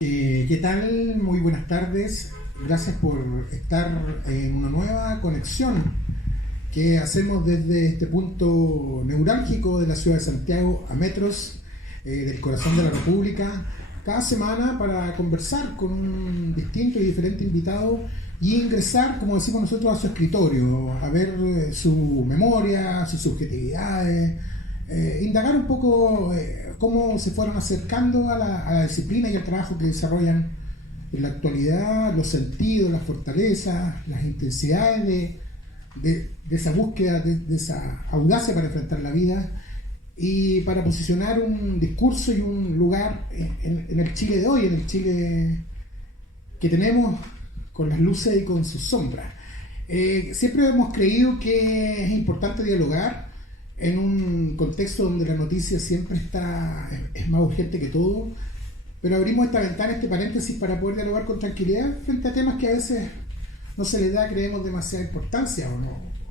¿Qué tal? Muy buenas tardes. Gracias por estar en una nueva conexión que hacemos desde este punto neurálgico de la ciudad de Santiago a metros del corazón de la República, cada semana para conversar con un distinto y diferente invitado y ingresar, como decimos nosotros, a su escritorio, a ver su memoria, sus subjetividades, indagar un poco cómo se fueron acercando a la disciplina y al trabajo que desarrollan en la actualidad, los sentidos, las fortalezas, las intensidades de esa búsqueda, de esa audacia para enfrentar la vida y para posicionar un discurso y un lugar en el Chile de hoy, en el Chile que tenemos con las luces y con sus sombras. Siempre hemos creído que es importante dialogar en un contexto donde la noticia siempre es más urgente que todo, pero abrimos esta ventana, este paréntesis para poder dialogar con tranquilidad frente a temas que a veces no se les da, creemos, demasiada importancia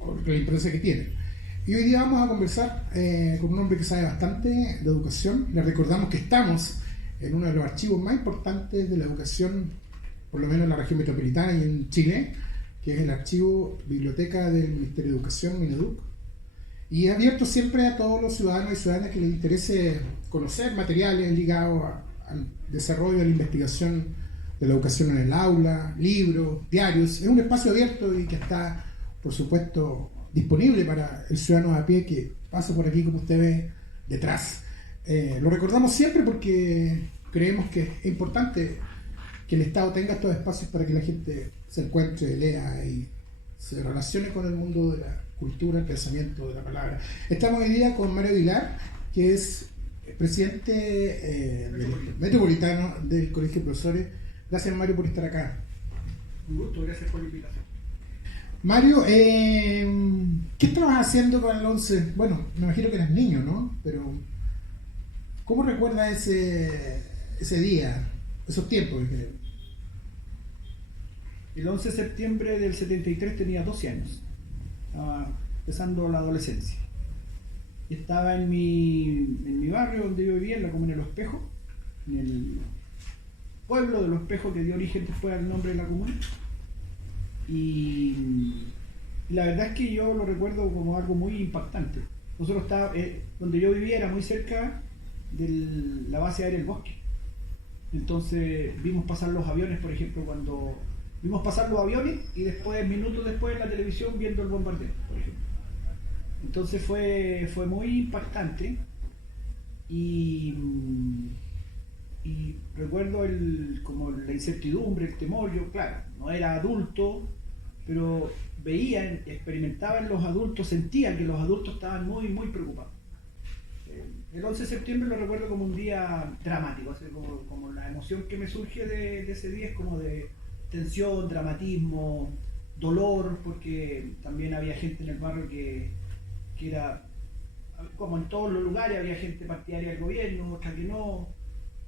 o la importancia que tienen. Y hoy día vamos a conversar con un hombre que sabe bastante de educación. Les recordamos que estamos en uno de los archivos más importantes de la educación, por lo menos en la región metropolitana y en Chile, que es el archivo Biblioteca del Ministerio de Educación, Mineduc, y abierto siempre a todos los ciudadanos y ciudadanas que les interese conocer materiales ligados al desarrollo de la investigación de la educación en el aula, libros, diarios. Es un espacio abierto y que está, por supuesto, disponible para el ciudadano a pie que pasa por aquí, como usted ve detrás. Lo recordamos siempre porque creemos que es importante que el Estado tenga estos espacios para que la gente se encuentre, lea y se relacione con el mundo de la cultura, el pensamiento, de la palabra. Estamos hoy día con Mario Aguilar, que es presidente metropolitano del Colegio de Profesores. Gracias, Mario, por estar acá. Un gusto, gracias por la invitación. Mario, ¿qué estabas haciendo con el 11? Bueno, me imagino que eras niño, ¿no? Pero, ¿cómo recuerdas ese día, esos tiempos? El 11 de septiembre del 73 tenía 12 años. Estaba empezando la adolescencia. Y estaba en mi barrio donde yo vivía, en la comuna de Los Espejos, en el pueblo de Los Espejos que dio origen después al nombre de la comuna. Y la verdad es que yo lo recuerdo como algo muy impactante. Nosotros donde yo vivía era muy cerca de la base aérea del Bosque. Entonces vimos pasar los aviones, por ejemplo, vimos pasar los aviones y después, minutos después, en la televisión viendo el bombardeo, por ejemplo. Entonces fue muy impactante y recuerdo como la incertidumbre, el temor. Yo, claro, no era adulto, pero veía, experimentaba en los adultos, sentía que los adultos estaban muy, muy preocupados. El 11 de septiembre lo recuerdo como un día dramático, así como la emoción que me surge de ese día es como de tensión, dramatismo, dolor, porque también había gente en el barrio que era, como en todos los lugares, había gente partidaria del gobierno, otra que no,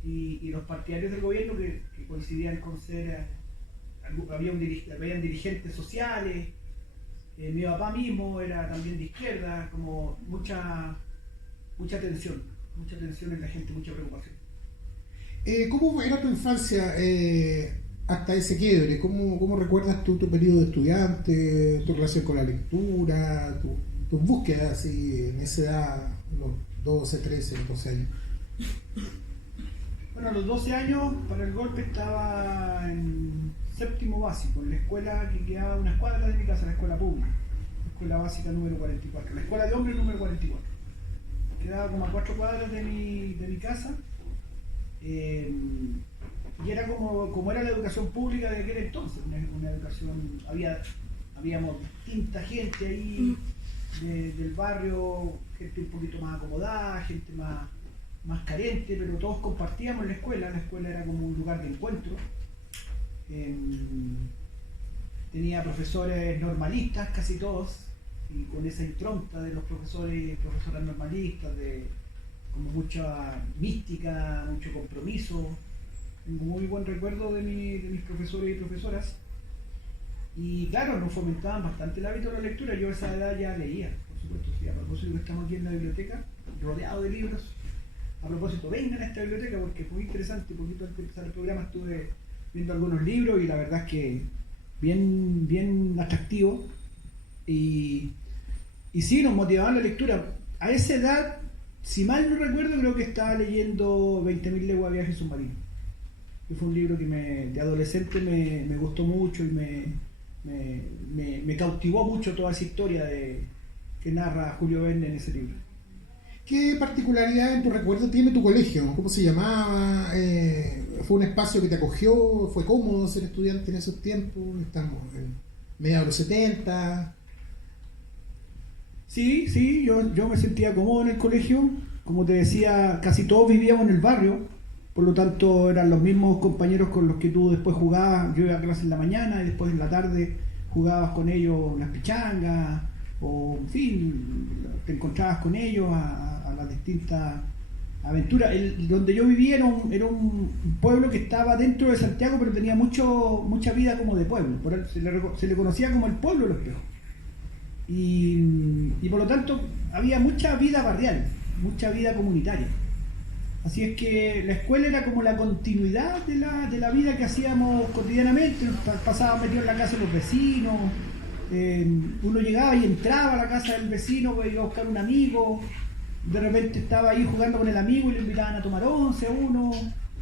y los partidarios del gobierno que coincidían con ser, habían dirigentes sociales, mi papá mismo era también de izquierda, como mucha tensión en la gente, mucha preocupación. ¿Cómo era tu infancia hasta ese quiebre? ¿Cómo recuerdas tu periodo de estudiante, tu relación con la lectura, tus búsquedas así, en esa edad, los 12, 13, 12 años? Bueno, a los 12 años, para el golpe, estaba en séptimo básico, en la escuela que quedaba a unas cuadras de mi casa, la escuela pública, la escuela básica número 44, la escuela de hombres número 44. Quedaba como a 4 cuadras de mi casa, y era como era la educación pública de aquel entonces, una educación, habíamos distinta gente ahí del barrio, gente un poquito más acomodada, gente más carente, pero todos compartíamos la escuela era como un lugar de encuentro. Tenía profesores normalistas, casi todos, y con esa impronta de los profesoras normalistas, como mucha mística, mucho compromiso. Tengo muy buen recuerdo de mis profesores y profesoras. Y claro, nos fomentaban bastante el hábito de la lectura. Yo a esa edad ya leía, por supuesto. Sí, a propósito que estamos aquí en la biblioteca, rodeado de libros, a propósito, vengan a esta biblioteca porque es muy interesante. Poquito antes de empezar el programa estuve viendo algunos libros y la verdad es que bien atractivo. Y sí, nos motivaban la lectura. A esa edad, si mal no recuerdo, creo que estaba leyendo 20.000 leguas de viaje submarino. Que fue un libro que de adolescente me gustó mucho y me cautivó mucho toda esa historia que narra Julio Verne en ese libro. ¿Qué particularidad en tu recuerdo tiene tu colegio? ¿Cómo se llamaba? ¿Fue un espacio que te acogió? ¿Fue cómodo ser estudiante en esos tiempos? Estamos en mediados de los 70. Sí, yo me sentía cómodo en el colegio. Como te decía, casi todos vivíamos en el barrio, por lo tanto eran los mismos compañeros con los que tú después jugabas. Yo iba a clase en la mañana y después en la tarde jugabas con ellos unas pichangas, o en fin, te encontrabas con ellos a las distintas aventuras. Donde yo vivía era un pueblo que estaba dentro de Santiago, pero tenía mucha vida como de pueblo. Se le conocía como el pueblo de los Espejos. Y por lo tanto había mucha vida barrial, mucha vida comunitaria. Así es que la escuela era como la continuidad de la vida que hacíamos cotidianamente. Pasábamos metidos en la casa de los vecinos, uno llegaba y entraba a la casa del vecino, pues, iba a buscar un amigo, de repente estaba ahí jugando con el amigo y le invitaban a tomar once a uno,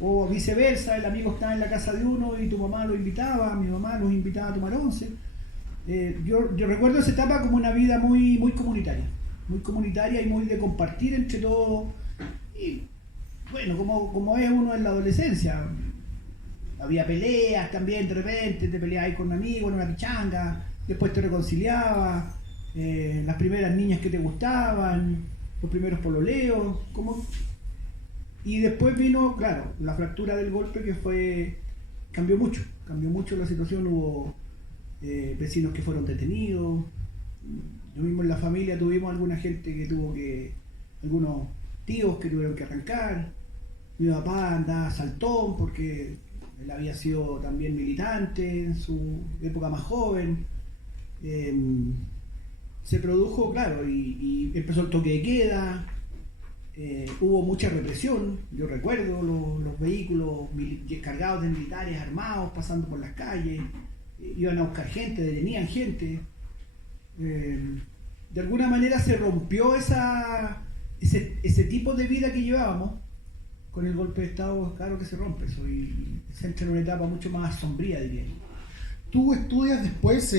o viceversa, el amigo estaba en la casa de uno y tu mamá lo invitaba, mi mamá los invitaba a tomar once. Yo recuerdo esa etapa como una vida muy comunitaria y muy de compartir entre todos. Y bueno, como es uno en la adolescencia, había peleas también, de repente te peleabas con un amigo en una pichanga, después te reconciliabas, las primeras niñas que te gustaban, los primeros pololeos, y después vino, claro, la fractura del golpe que cambió mucho la situación. Hubo vecinos que fueron detenidos. Yo mismo en la familia tuvimos alguna gente algunos tíos que tuvieron que arrancar. Mi papá andaba saltón porque él había sido también militante en su época más joven. Se produjo, claro, y empezó el toque de queda. Hubo mucha represión. Yo recuerdo los vehículos cargados de militares armados pasando por las calles. Iban a buscar gente, detenían gente. De alguna manera se rompió ese tipo de vida que llevábamos. Con el golpe de Estado, claro que se rompe eso y se entra en una etapa mucho más sombría, diría yo. Tú estudias después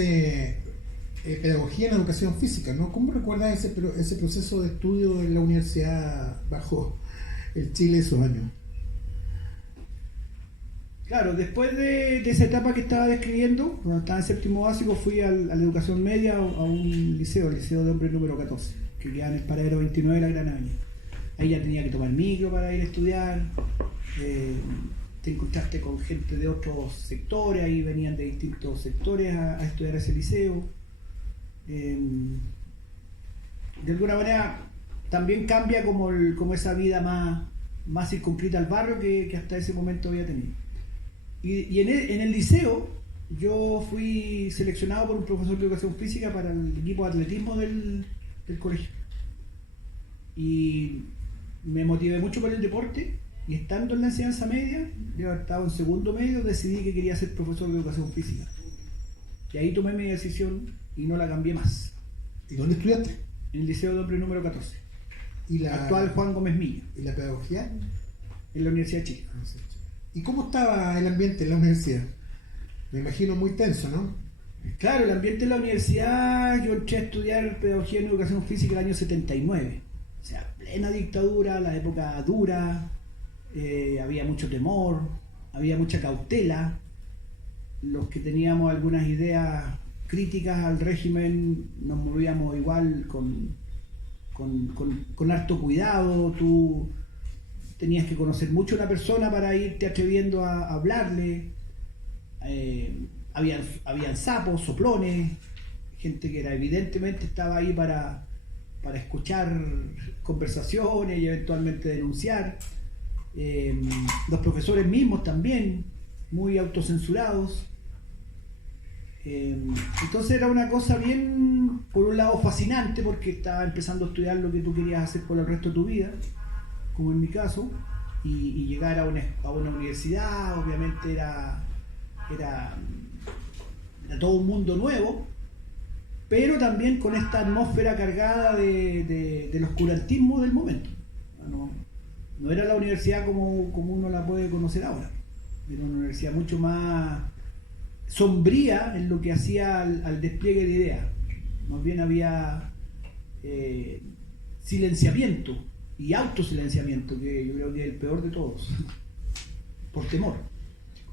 pedagogía en educación física, ¿no? ¿Cómo recuerdas ese proceso de estudio en la universidad bajo el Chile de esos años? Claro, después de esa etapa que estaba describiendo, cuando estaba en séptimo básico, fui a la educación media a un liceo, el Liceo de Hombres número 14, que queda en el paradero 29 de la Gran Avenida. Ahí ya tenía que tomar micro para ir a estudiar, te encontraste con gente de otros sectores, ahí venían de distintos sectores a estudiar ese liceo. De alguna manera también cambia como esa vida más circunscrita al barrio que hasta ese momento había tenido. Y en el liceo yo fui seleccionado por un profesor de educación física para el equipo de atletismo del colegio. Y me motivé mucho por el deporte, y estando en la enseñanza media, yo estaba en segundo medio, decidí que quería ser profesor de educación física. Y ahí tomé mi decisión y no la cambié más. ¿Y dónde estudiaste? En el Liceo de Hombres número 14. ¿Y la actual Juan Gómez Milla? ¿Y la pedagogía? En la Universidad de Chile. ¿Y cómo estaba el ambiente en la universidad? Me imagino muy tenso, ¿no? Claro, el ambiente en la universidad, yo entré a estudiar pedagogía en educación física el año 79. O sea, plena dictadura, la época dura, había mucho temor, había mucha cautela. Los que teníamos algunas ideas críticas al régimen nos movíamos igual con harto cuidado. Tú tenías que conocer mucho a una persona para irte atreviendo a hablarle. Habían sapos, soplones, gente que evidentemente estaba ahí para escuchar conversaciones y eventualmente denunciar. Los profesores mismos también, muy autocensurados. Entonces era una cosa bien, por un lado fascinante, porque estaba empezando a estudiar lo que tú querías hacer por el resto de tu vida, como en mi caso, y llegar a una universidad, obviamente era todo un mundo nuevo, pero también con esta atmósfera cargada del oscurantismo del momento. No era la universidad como uno la puede conocer ahora, era una universidad mucho más sombría en lo que hacía al despliegue de ideas. Más bien había silenciamiento y autosilenciamiento, que yo creo que es el peor de todos, por temor.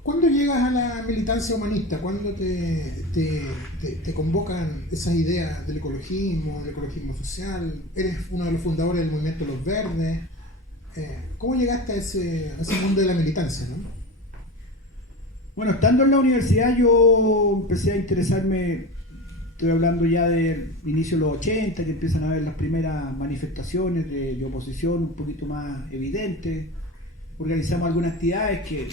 ¿Cuándo llegas a la militancia humanista? ¿Cuándo te convocan esas ideas del ecologismo social? ¿Eres uno de los fundadores del movimiento Los Verdes? ¿Cómo llegaste a ese mundo de la militancia, no? Bueno, estando en la universidad yo empecé a interesarme, estoy hablando ya del inicio de los 80, que empiezan a haber las primeras manifestaciones de oposición un poquito más evidentes. Organizamos algunas actividades que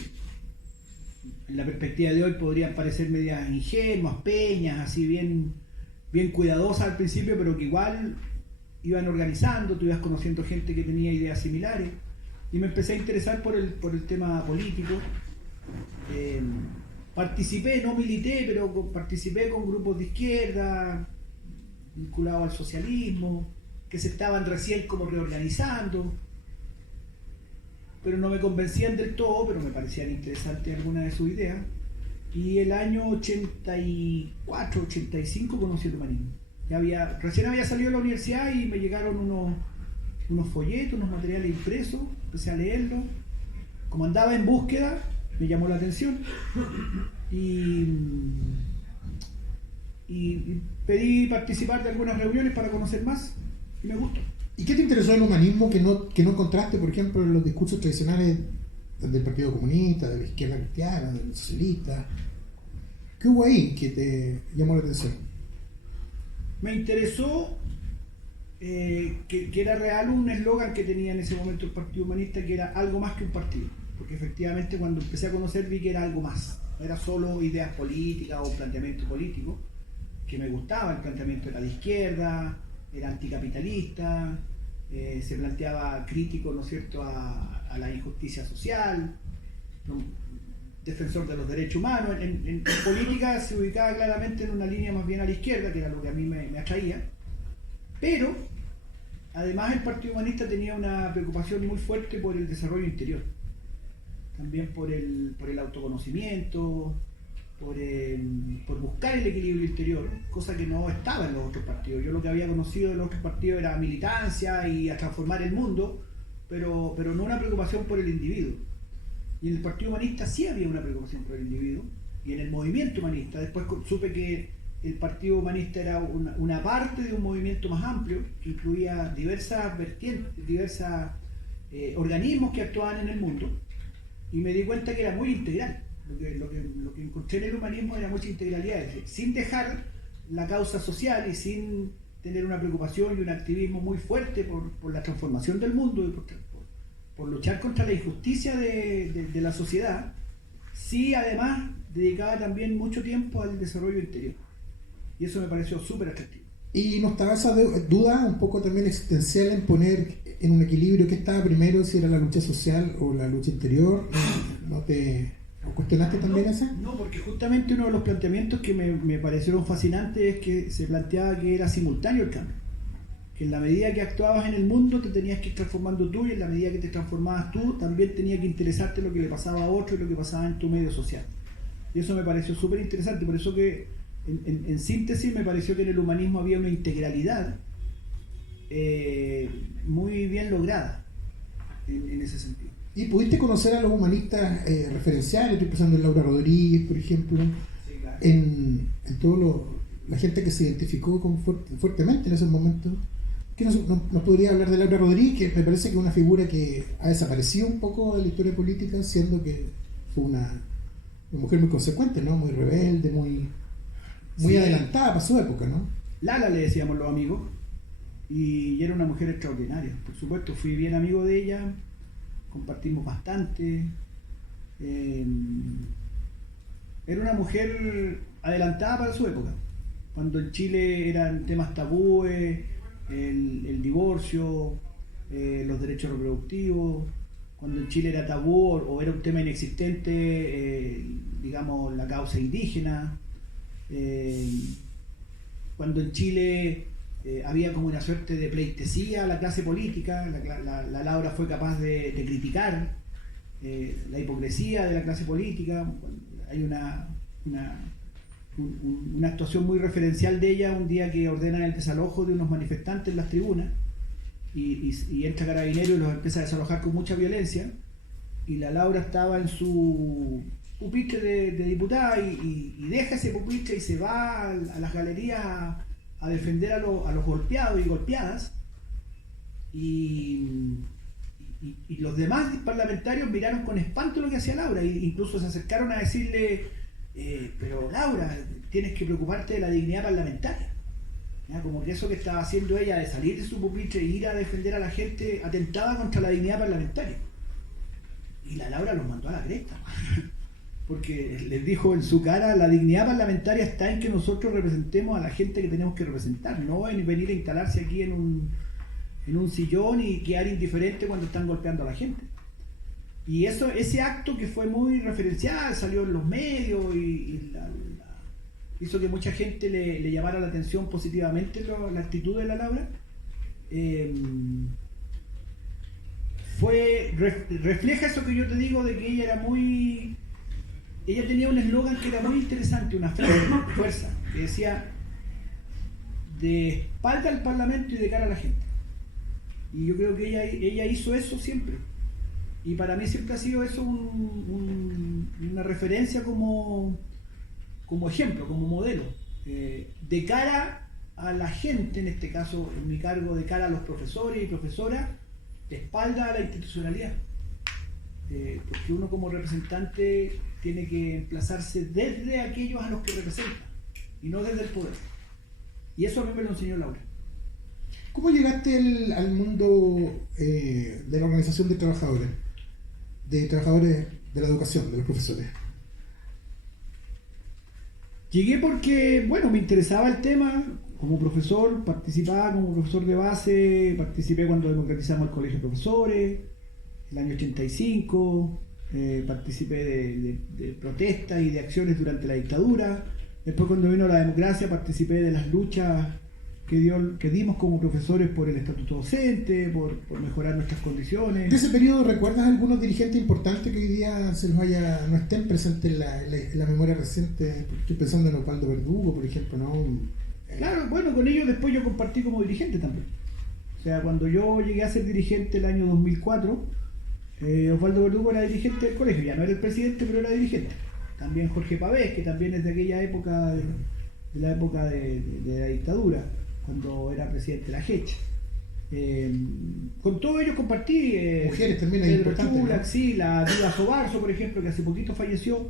en la perspectiva de hoy podrían parecer medias ingenuas, peñas, así bien cuidadosas al principio, pero que igual iban organizando, tú ibas conociendo gente que tenía ideas similares, y me empecé a interesar por el tema político. Participé, no milité, pero participé con grupos de izquierda vinculados al socialismo, que se estaban recién como reorganizando, pero no me convencían del todo, pero me parecían interesantes algunas de sus ideas. Y el año 84, 85 conocí el humanismo. Recién había salido de la universidad y me llegaron unos folletos, unos materiales impresos, empecé a leerlos. Como andaba en búsqueda, me llamó la atención y pedí participar de algunas reuniones para conocer más y me gustó. ¿Y qué te interesó del humanismo que no encontraste, por ejemplo, en los discursos tradicionales del Partido Comunista, de la izquierda cristiana, del socialista? ¿Qué hubo ahí que te llamó la atención? Me interesó que era real un eslogan que tenía en ese momento el Partido Humanista, que era algo más que un partido. Porque efectivamente cuando empecé a conocer vi que era algo más. No era solo ideas políticas o planteamiento político, que me gustaba. El planteamiento era de izquierda, era anticapitalista, se planteaba crítico, ¿no es cierto?, a la injusticia social, defensor de los derechos humanos. En política se ubicaba claramente en una línea más bien a la izquierda, que era lo que a mí me atraía, pero además el Partido Humanista tenía una preocupación muy fuerte por el desarrollo interior, también por el autoconocimiento, por buscar el equilibrio interior, cosa que no estaba en los otros partidos. Yo lo que había conocido de los otros partidos era militancia y a transformar el mundo, pero no una preocupación por el individuo. Y en el Partido Humanista sí había una preocupación por el individuo, y en el movimiento humanista después supe que el Partido Humanista era una parte de un movimiento más amplio que incluía diversas vertientes, diversos organismos que actuaban en el mundo, y me di cuenta que era muy integral. Lo que encontré en el humanismo era mucha integralidad, es decir, sin dejar la causa social y sin tener una preocupación y un activismo muy fuerte por la transformación del mundo y por luchar contra la injusticia de la sociedad, sí además dedicaba también mucho tiempo al desarrollo interior. Y eso me pareció súper atractivo. ¿Y no estaba esa duda un poco también existencial en poner en un equilibrio qué estaba primero, si era la lucha social o la lucha interior? ¿No te cuestionaste también eso? No, porque justamente uno de los planteamientos que me parecieron fascinantes es que se planteaba que era simultáneo el cambio. Que en la medida que actuabas en el mundo te tenías que ir transformando tú, y en la medida que te transformabas tú también tenía que interesarte lo que le pasaba a otro y lo que pasaba en tu medio social. Y eso me pareció súper interesante, por eso que en síntesis me pareció que en el humanismo había una integralidad muy bien lograda en ese sentido. ¿Y pudiste conocer a los humanistas referenciales? Estoy pensando en Laura Rodríguez, por ejemplo, sí, claro. en la gente que se identificó fuertemente en esos momentos. ¿Qué nos podría hablar de Laura Rodríguez? Que me parece que es una figura que ha desaparecido un poco de la historia política, siendo que fue una mujer muy consecuente, ¿no? Muy rebelde, muy sí, adelantada para su época, ¿no? Lala le decíamos los amigos, y era una mujer extraordinaria. Por supuesto, fui bien amigo de ella, compartimos bastante. Era una mujer adelantada para su época, cuando en Chile eran temas tabúes, el divorcio, los derechos reproductivos, cuando en Chile era tabú o era un tema inexistente, digamos, la causa indígena, cuando en Chile había como una suerte de pleitesía a la clase política, la Laura fue capaz de criticar la hipocresía de la clase política. Hay una actuación muy referencial de ella un día que ordenan el desalojo de unos manifestantes en las tribunas y entra Carabineros y los empieza a desalojar con mucha violencia, y la Laura estaba en su pupitre de diputada y deja ese pupitre y se va a las galerías a defender a los golpeados y golpeadas, y los demás parlamentarios miraron con espanto lo que hacía Laura e incluso se acercaron a decirle pero Laura, tienes que preocuparte de la dignidad parlamentaria. ¿Ya? Como que eso que estaba haciendo ella de salir de su pupitre e ir a defender a la gente atentaba contra la dignidad parlamentaria. Y la Laura los mandó a la cresta porque les dijo en su cara: la dignidad parlamentaria está en que nosotros representemos a la gente que tenemos que representar, no en venir a instalarse aquí en un sillón y quedar indiferente cuando están golpeando a la gente. Y ese acto que fue muy referencial, salió en los medios y hizo que mucha gente le llamara la atención positivamente la actitud de la Laura. Refleja eso que yo te digo de que ella era ella tenía un eslogan que era muy interesante, una fuerza, que decía: de espalda al Parlamento y de cara a la gente. Y yo creo que ella hizo eso siempre. Y para mí siempre ha sido eso una referencia como ejemplo, como modelo. De cara a la gente, en este caso, en mi cargo, de cara a los profesores y profesoras, de espalda a la institucionalidad. Porque uno como representante tiene que emplazarse desde aquellos a los que representa y no desde el poder. Y eso a mí me lo enseñó Laura. ¿Cómo llegaste al mundo de la organización de trabajadores de la educación, de los profesores? Llegué porque, bueno, me interesaba el tema. Como profesor, participaba como profesor de base, participé cuando democratizamos el colegio de profesores, el año 85, participé de protestas y de acciones durante la dictadura. Después, cuando vino la democracia, participé de las luchas que dimos como profesores por el estatuto docente, por mejorar nuestras condiciones. ¿De ese periodo recuerdas algunos dirigentes importantes que hoy día no estén presentes en la memoria reciente? Estoy pensando en Osvaldo Verdugo, por ejemplo, ¿no? Claro, bueno, con ellos después yo compartí como dirigente también. O sea, cuando yo llegué a ser dirigente el año 2004, Osvaldo Verdugo era dirigente del colegio, ya no era el presidente, pero era dirigente. También Jorge Pavés, que también es de aquella época, de la época de la dictadura, cuando era presidente de la JECH. Con todos ellos compartí. Mujeres también Pedro importantes, Chulac, ¿no? sí, la Diva Sobarzo, por ejemplo, que hace poquito falleció,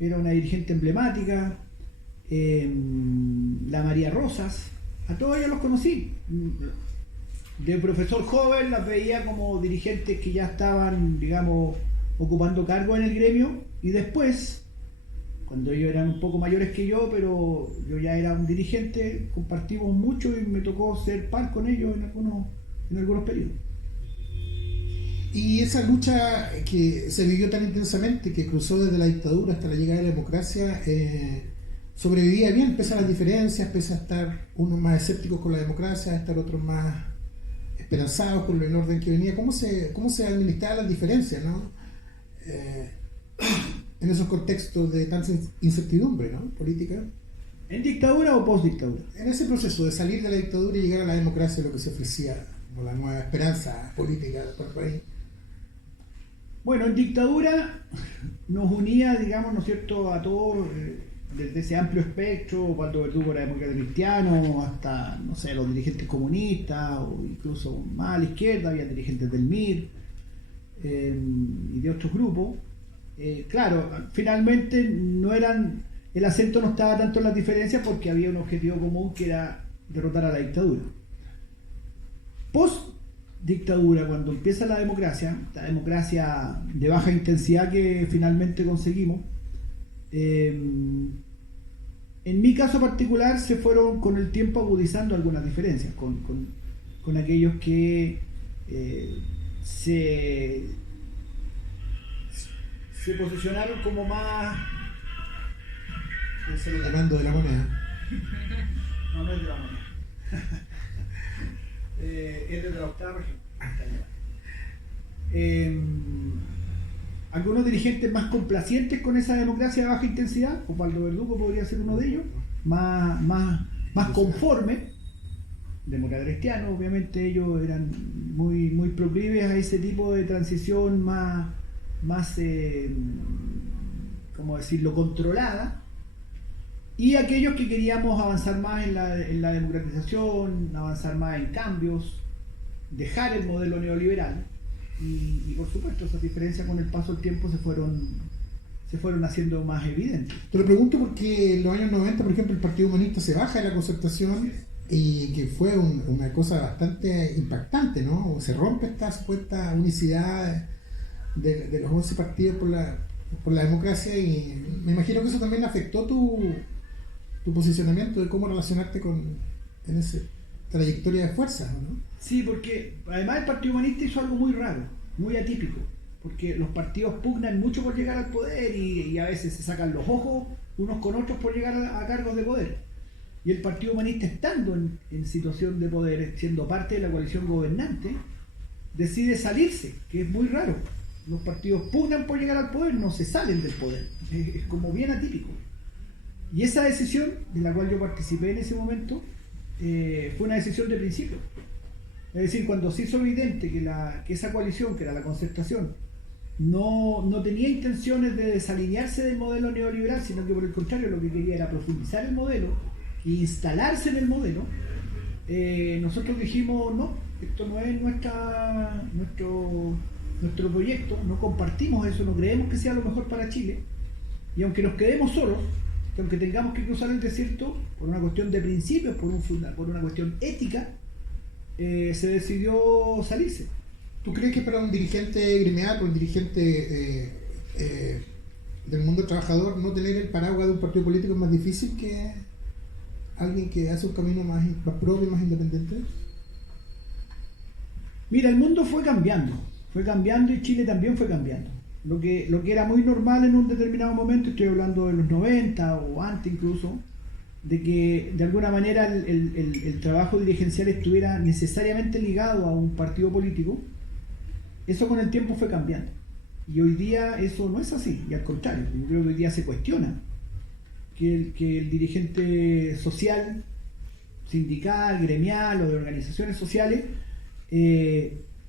era una dirigente emblemática. La María Rosas, a todos ellos los conocí. De profesor joven las veía como dirigentes que ya estaban, digamos, ocupando cargo en el gremio, y después, cuando ellos eran un poco mayores que yo, pero yo ya era un dirigente, compartimos mucho y me tocó ser par con ellos en algunos periodos. Y esa lucha que se vivió tan intensamente, que cruzó desde la dictadura hasta la llegada de la democracia, sobrevivía bien, pese a las diferencias, pese a estar unos más escépticos con la democracia, a estar otros más esperanzados con el orden que venía. ¿Cómo se administraban las diferencias, ¿no? En esos contextos de tanta incertidumbre, ¿no? Política. ¿En dictadura o post-dictadura? En ese proceso de salir de la dictadura y llegar a la democracia, lo que se ofrecía como la nueva esperanza política para el país. Bueno, en dictadura nos unía, digamos, ¿no es cierto?, a todos, desde ese amplio espectro. Osvaldo Verdugo era demócrata cristiano, hasta, no sé, los dirigentes comunistas, o incluso más a la izquierda, había dirigentes del MIR y de otros grupos. Claro, finalmente el acento no estaba tanto en las diferencias porque había un objetivo común que era derrotar a la dictadura. Post dictadura, cuando empieza la democracia de baja intensidad que finalmente conseguimos, en mi caso particular se fueron con el tiempo agudizando algunas diferencias con aquellos que se posicionaron como más... Hablando de la moneda. No es de la moneda. Es de la octava región. Algunos dirigentes más complacientes con esa democracia de baja intensidad, Osvaldo Verdugo podría ser uno de ellos, más conforme, demócrata cristiano, obviamente ellos eran muy proclives a ese tipo de transición más ¿cómo decirlo?, controlada, y aquellos que queríamos avanzar más en la democratización, avanzar más en cambios, dejar el modelo neoliberal, y por supuesto esas diferencias con el paso del tiempo se fueron haciendo más evidentes. Te lo pregunto porque en los años 90, por ejemplo, el Partido Humanista se baja de la concertación, y que fue una cosa bastante impactante, ¿no? Se rompe esta supuesta unicidad de los 11 partidos por la democracia, y me imagino que eso también afectó tu posicionamiento de cómo relacionarte en esa trayectoria de fuerza, ¿no? Sí, porque además el Partido Humanista hizo algo muy raro, muy atípico, porque los partidos pugnan mucho por llegar al poder y a veces se sacan los ojos unos con otros por llegar a cargos de poder. Y el Partido Humanista, estando en situación de poder, siendo parte de la coalición gobernante, decide salirse, que es muy raro. Los partidos pugnan por llegar al poder, no se salen del poder. Es como bien atípico. Y esa decisión, de la cual yo participé en ese momento, fue una decisión de principio. Es decir, cuando se hizo evidente que esa coalición, que era la Concertación, no tenía intenciones de desalinearse del modelo neoliberal, sino que por el contrario lo que quería era profundizar el modelo e instalarse en el modelo, nosotros dijimos, no, esto no es nuestro proyecto, no compartimos eso, no creemos que sea lo mejor para Chile, y aunque nos quedemos solos, aunque tengamos que cruzar el desierto por una cuestión de principios, por una cuestión ética, se decidió salirse. ¿Tú crees que para un dirigente gremial, un dirigente del mundo trabajador, no tener el paraguas de un partido político es más difícil que alguien que hace un camino más propio y más independiente? Mira, el mundo fue cambiando y Chile también fue cambiando. Lo que era muy normal en un determinado momento, estoy hablando de los 90 o antes incluso, de que de alguna manera el trabajo dirigencial estuviera necesariamente ligado a un partido político, eso con el tiempo fue cambiando. Y hoy día eso no es así, y al contrario, yo creo que hoy día se cuestiona que el dirigente social, sindical, gremial o de organizaciones sociales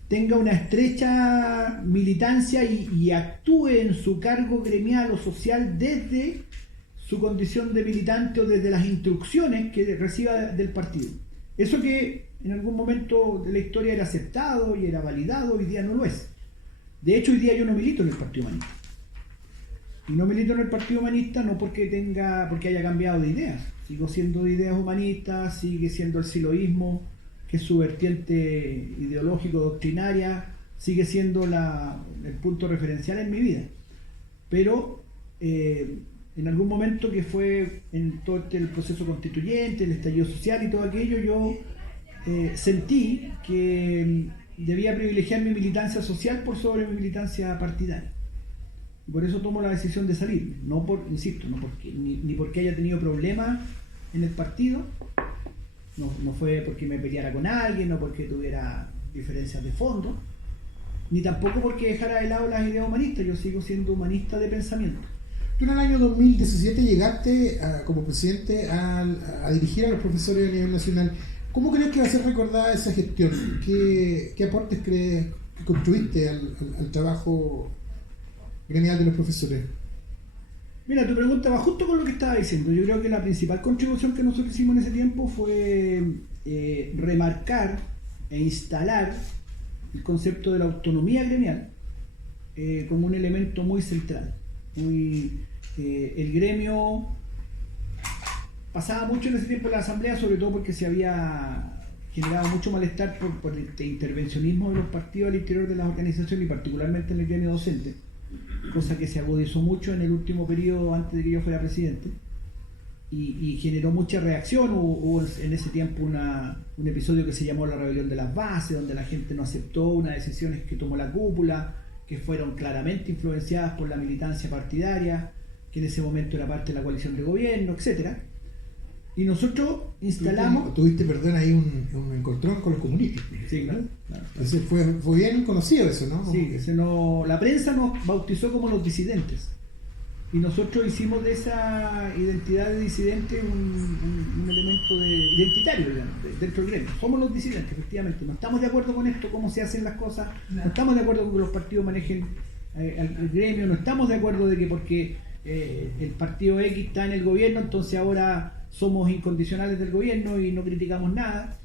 tenga una estrecha militancia y actúe en su cargo gremial o social desde su condición de militante o desde las instrucciones que reciba del partido. Eso que en algún momento de la historia era aceptado y era validado, hoy día no lo es. De hecho, hoy día yo no milito en el Partido Humanista. Y no milito en el Partido Humanista no porque haya cambiado de ideas. Sigo siendo de ideas humanistas, sigue siendo el siloísmo, que es su vertiente ideológico, doctrinaria, sigue siendo el punto referencial en mi vida. Pero en algún momento que fue en todo el proceso constituyente, el estallido social y todo aquello, yo sentí que debía privilegiar mi militancia social por sobre mi militancia partidaria. Y por eso tomo la decisión de salir, ni porque haya tenido problemas en el partido, no fue porque me peleara con alguien, no porque tuviera diferencias de fondo, ni tampoco porque dejara de lado las ideas humanistas. Yo sigo siendo humanista de pensamiento. Tú en el año 2017 llegaste como presidente a dirigir a los profesores a nivel nacional. ¿Cómo crees que va a ser recordada esa gestión? ¿Qué aportes crees que construiste al trabajo gremial de los profesores? Mira, tu pregunta va justo con lo que estaba diciendo. Yo creo que la principal contribución que nosotros hicimos en ese tiempo fue remarcar e instalar el concepto de la autonomía gremial como un elemento muy central. El gremio pasaba mucho en ese tiempo en la asamblea, sobre todo porque se había generado mucho malestar por el intervencionismo de los partidos al interior de las organizaciones y particularmente en el gremio docente, cosa que se agudizó mucho en el último periodo antes de que yo fuera presidente. y generó mucha reacción. Hubo en ese tiempo un episodio que se llamó la rebelión de las bases, donde la gente no aceptó unas decisiones que tomó la cúpula, que fueron claramente influenciadas por la militancia partidaria, que en ese momento era parte de la coalición de gobierno, etcétera. Y nosotros instalamos... Tuviste, perdón, ahí un encontrón con los comunistas. Sí, claro. Entonces fue bien conocido eso, ¿no? Sí, la prensa nos bautizó como los disidentes. Y nosotros hicimos de esa identidad de disidente un elemento identitario, digamos, dentro del gremio. Somos los disidentes, efectivamente. No estamos de acuerdo con esto, cómo se hacen las cosas. No estamos de acuerdo con que los partidos manejen al gremio. No estamos de acuerdo de que porque el partido X está en el gobierno, entonces ahora somos incondicionales del gobierno y no criticamos nada.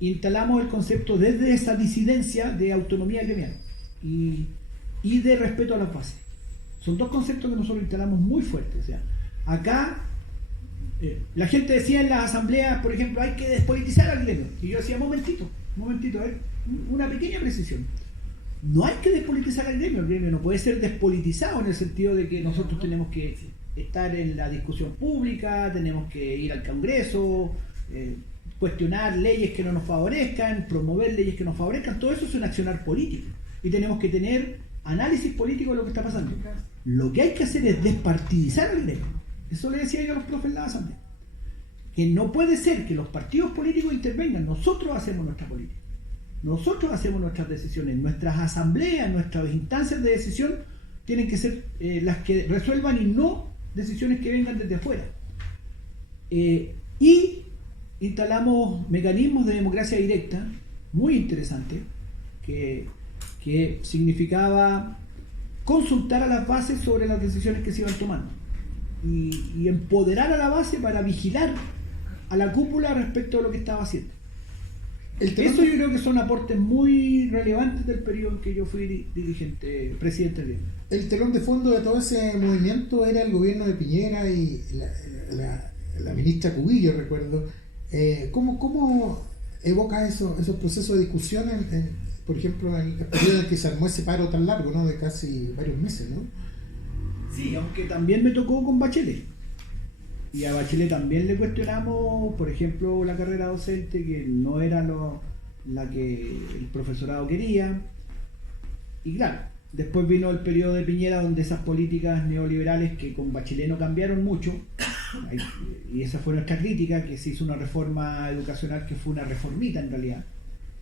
Instalamos el concepto desde esa disidencia de autonomía gremial y de respeto a las bases. Son dos conceptos que nosotros instalamos muy fuertes. O sea, acá la gente decía en las asambleas, por ejemplo, hay que despolitizar al gremio. Y yo decía, momentito, a ver, una pequeña precisión. No hay que despolitizar al gremio. El gremio no puede ser despolitizado en el sentido de que nosotros tenemos que estar en la discusión pública, tenemos que ir al Congreso, cuestionar leyes que no nos favorezcan, promover leyes que nos favorezcan. Todo eso es un accionar político. Y tenemos que tener análisis político de lo que está pasando. Lo que hay que hacer es despartidizar el gremio. Eso le decía yo a los profes en la asamblea. Que no puede ser que los partidos políticos intervengan. Nosotros hacemos nuestra política. Nosotros hacemos nuestras decisiones. Nuestras asambleas, nuestras instancias de decisión tienen que ser las que resuelvan y no decisiones que vengan desde afuera. Y instalamos mecanismos de democracia directa muy interesantes que significaba consultar a las bases sobre las decisiones que se iban tomando y empoderar a la base para vigilar a la cúpula respecto a lo que estaba haciendo. Eso yo creo que son aportes muy relevantes del periodo en que yo fui presidente del gremio. El telón de fondo de todo ese movimiento era el gobierno de Piñera y la ministra Cubillo, recuerdo. ¿Cómo evoca esos procesos de discusión por ejemplo, en el periodo en que se armó ese paro tan largo, ¿no? De casi varios meses, ¿no? Sí, aunque también me tocó con Bachelet. Y a Bachelet también le cuestionamos, por ejemplo, la carrera docente, que no era la que el profesorado quería. Y claro, después vino el periodo de Piñera, donde esas políticas neoliberales que con Bachelet no cambiaron mucho, y esa fue nuestra crítica, que se hizo una reforma educacional que fue una reformita en realidad.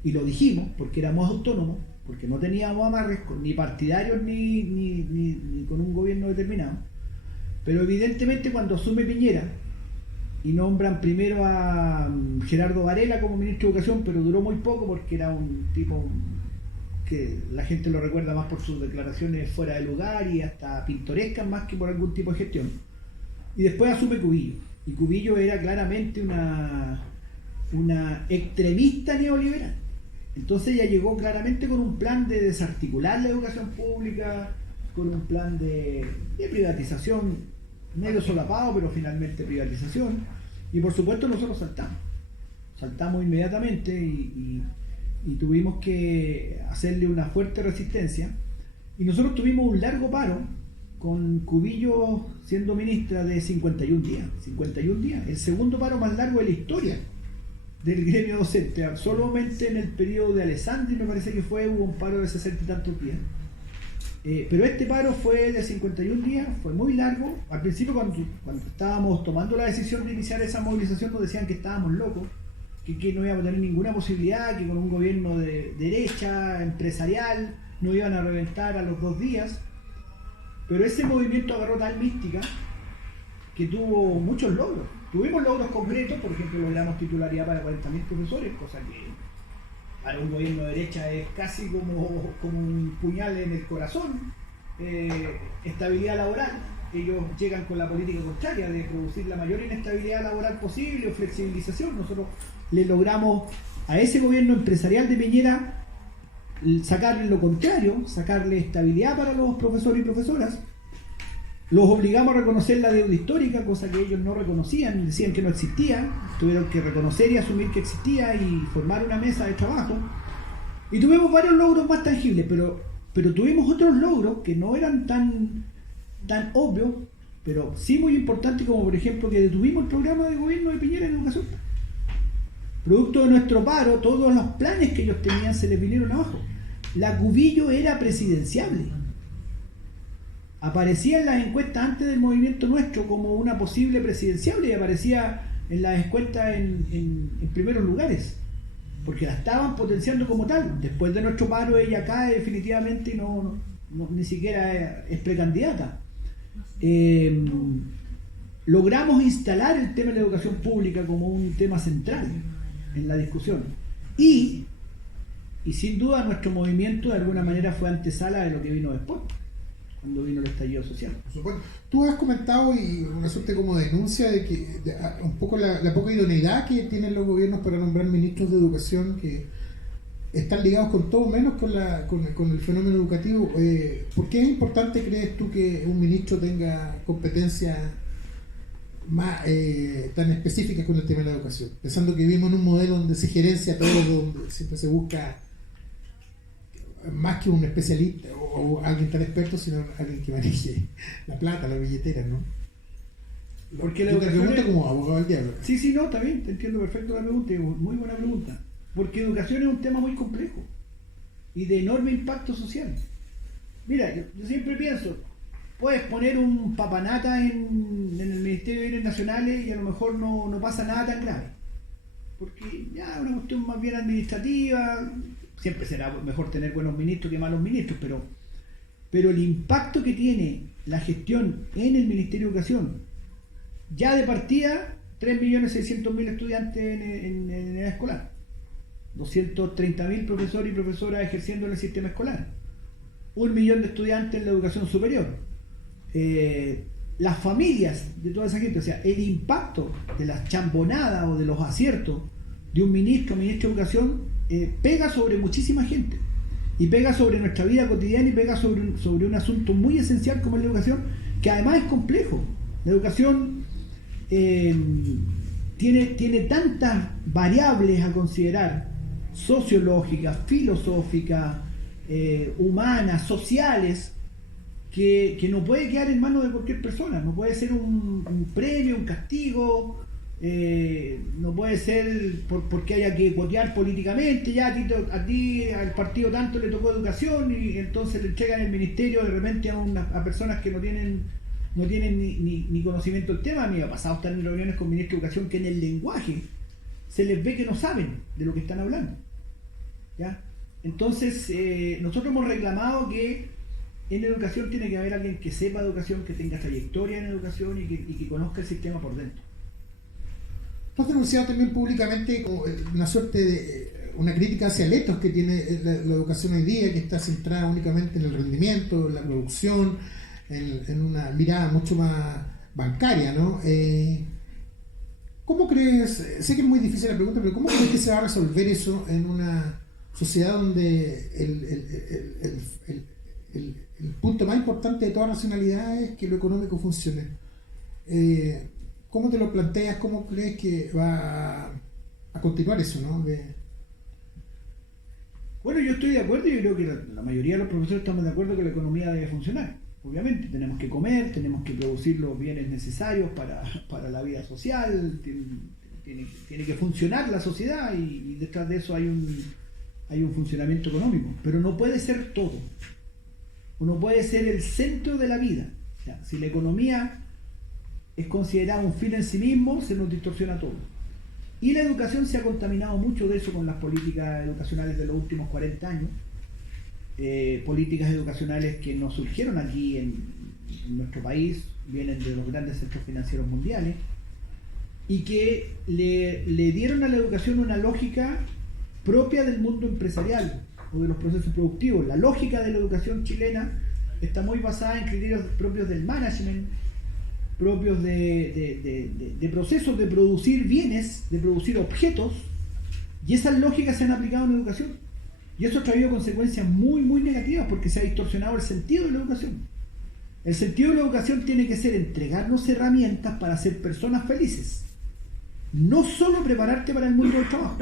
Y lo dijimos porque éramos autónomos, porque no teníamos amarres ni partidarios ni con un gobierno determinado. Pero evidentemente cuando asume Piñera y nombran primero a Gerardo Varela como ministro de Educación, pero duró muy poco porque era un tipo que la gente lo recuerda más por sus declaraciones fuera de lugar y hasta pintorescas más que por algún tipo de gestión. Y después asume Cubillo. Y Cubillo era claramente una extremista neoliberal. Entonces ella llegó claramente con un plan de desarticular la educación pública, con un plan de privatización, medio solapado, pero finalmente privatización. Y por supuesto nosotros saltamos inmediatamente y tuvimos que hacerle una fuerte resistencia. Y nosotros tuvimos un largo paro con Cubillo siendo ministra de 51 días. 51 días, el segundo paro más largo de la historia del gremio docente. Solamente en el periodo de Alessandri, me parece que hubo un paro de 60 y tantos días. Pero este paro fue de 51 días, fue muy largo. Al principio, cuando estábamos tomando la decisión de iniciar esa movilización, nos decían que estábamos locos, que no íbamos a tener ninguna posibilidad, que con un gobierno de derecha, empresarial, nos iban a reventar a los 2 días. Pero ese movimiento agarró tal mística que tuvo muchos logros. Tuvimos logros concretos, por ejemplo, logramos titularidad para 40.000 profesores, cosa que para un gobierno de derecha es casi como un puñal en el corazón. Estabilidad laboral, ellos llegan con la política contraria de producir la mayor inestabilidad laboral posible o flexibilización. Nosotros le logramos a ese gobierno empresarial de Piñera sacarle lo contrario, sacarle estabilidad para los profesores y profesoras. Los obligamos a reconocer la deuda histórica, cosa que ellos no reconocían, decían que no existía. Tuvieron que reconocer y asumir que existía y formar una mesa de trabajo. Y tuvimos varios logros más tangibles, pero tuvimos otros logros que no eran tan obvios, pero sí muy importante, como por ejemplo que detuvimos el programa de gobierno de Piñera en educación. Producto de nuestro paro, todos los planes que ellos tenían se les vinieron abajo. La Cubillo era presidenciable. Aparecía en las encuestas antes del movimiento nuestro como una posible presidenciable y aparecía en las encuestas en primeros lugares, porque la estaban potenciando como tal. Después de nuestro paro ella cae definitivamente y ni siquiera es precandidata. Logramos instalar el tema de la educación pública como un tema central en la discusión y sin duda nuestro movimiento de alguna manera fue antesala de lo que vino después, cuando vino el estallido social. Por supuesto. Tú has comentado y una suerte como denuncia de que un poco la poca idoneidad que tienen los gobiernos para nombrar ministros de educación que están ligados con todo menos con el fenómeno educativo. ¿Por qué es importante, crees tú, que un ministro tenga competencias más tan específicas con el tema de la educación? Pensando que vivimos en un modelo donde se gerencia todo, donde siempre se busca más que un especialista o alguien tan experto, sino alguien que maneje la plata, la billetera, ¿no? Porque la educación te pregunto como abogado del diablo. Sí, no, está bien, te entiendo perfecto la pregunta, muy buena pregunta. Porque educación es un tema muy complejo y de enorme impacto social. Mira, yo siempre pienso, puedes poner un papanata en el Ministerio de Bienes Nacionales y a lo mejor no pasa nada tan grave. Porque ya es una cuestión más bien administrativa. Siempre será mejor tener buenos ministros que malos ministros, pero el impacto que tiene la gestión en el Ministerio de Educación, ya de partida, 3.600.000 estudiantes en edad escolar, 230.000 profesores y profesoras ejerciendo en el sistema escolar, 1 millón de estudiantes en la educación superior, las familias de toda esa gente, o sea, el impacto de las chambonadas o de los aciertos de un ministro de Educación pega sobre muchísima gente y pega sobre nuestra vida cotidiana y pega sobre un asunto muy esencial como es la educación, que además es complejo. La educación tiene tantas variables a considerar, sociológicas, filosóficas, humanas, sociales, que no puede quedar en manos de cualquier persona. No puede ser un premio, un castigo, no puede ser porque haya que votear políticamente. Ya a ti al partido tanto le tocó educación y entonces le entregan el ministerio de repente a personas que no tienen ni conocimiento del tema. A mí me ha pasado estar en reuniones con ministros de educación que en el lenguaje se les ve que no saben de lo que están hablando, ¿ya? Entonces nosotros hemos reclamado que en educación tiene que haber alguien que sepa educación, que tenga trayectoria en educación y que conozca el sistema por dentro. Tú has denunciado también públicamente como una suerte de una crítica hacia el ethos que tiene la educación hoy día, que está centrada únicamente en el rendimiento, en la producción, en una mirada mucho más bancaria, ¿no? ¿Cómo crees, sé que es muy difícil la pregunta, pero cómo crees que se va a resolver eso en una sociedad donde el punto más importante de toda racionalidad es que lo económico funcione? ¿Cómo te lo planteas? ¿Cómo crees que va a continuar eso, ¿no? Bueno, yo estoy de acuerdo y yo creo que la mayoría de los profesores estamos de acuerdo que la economía debe funcionar. Obviamente, tenemos que comer, tenemos que producir los bienes necesarios para la vida social, tiene que funcionar la sociedad y detrás de eso hay un funcionamiento económico, pero no puede ser todo, o no puede ser el centro de la vida. O sea, si la economía es considerada un fin en sí mismo, se nos distorsiona todo. Y la educación se ha contaminado mucho de eso con las políticas educacionales de los últimos 40 años. Políticas educacionales que no surgieron aquí en nuestro país, vienen de los grandes centros financieros mundiales y que le dieron a la educación una lógica propia del mundo empresarial o de los procesos productivos. La lógica de la educación chilena está muy basada en criterios propios del management, propios de procesos de producir bienes, de producir objetos, y esas lógicas se han aplicado en la educación. Y eso ha traído consecuencias muy, muy negativas porque se ha distorsionado el sentido de la educación. El sentido de la educación tiene que ser entregarnos herramientas para ser personas felices. No solo prepararte para el mundo del trabajo.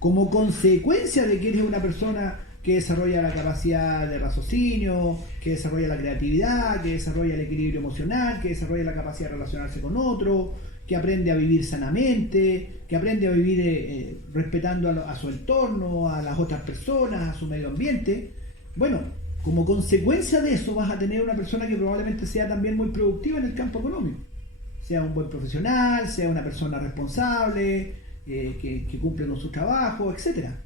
Como consecuencia de que eres una persona que desarrolla la capacidad de raciocinio, que desarrolla la creatividad, que desarrolla el equilibrio emocional, que desarrolla la capacidad de relacionarse con otros, que aprende a vivir sanamente, que aprende a vivir respetando a su entorno, a las otras personas, a su medio ambiente. Bueno, como consecuencia de eso vas a tener una persona que probablemente sea también muy productiva en el campo económico. Sea un buen profesional, sea una persona responsable, que cumple con su trabajo, etcétera.